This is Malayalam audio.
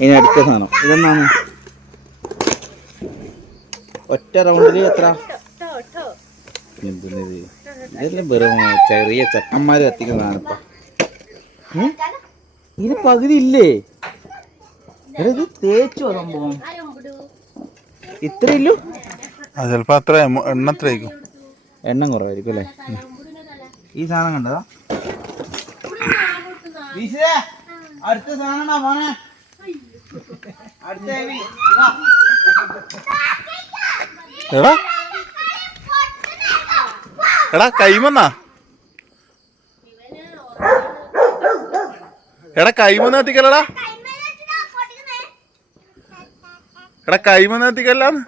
ഇനി അടുത്ത സാധനം ഇതെന്നാണ് ഒറ്റ റൗണ്ടിൽ എത്ര എന്തിനത് ഇതെല്ലാം വെറും ചെറിയ ചെക്കന്മാര് കത്തിക്കുന്നതാണിപ്പ ഇത് പകുതി ഇല്ലേ ഇത് തേച്ചോ സംഭവം ഇത്രയില്ലോ ചിലപ്പോ അത്ര എണ്ണ എത്രയായിരിക്കും എണ്ണം കുറവായിരിക്കും അല്ലേ ഈ സാധനം കണ്ടതാ അടുത്ത സാധനം മോനെ അടുത്ത എടാ എടാ കൈമന്നാ എടാ കൈമന്ന് എത്തിക്കല്ലടാ എടാ കൈമന്ന് എത്തിക്കല്ലാന്ന്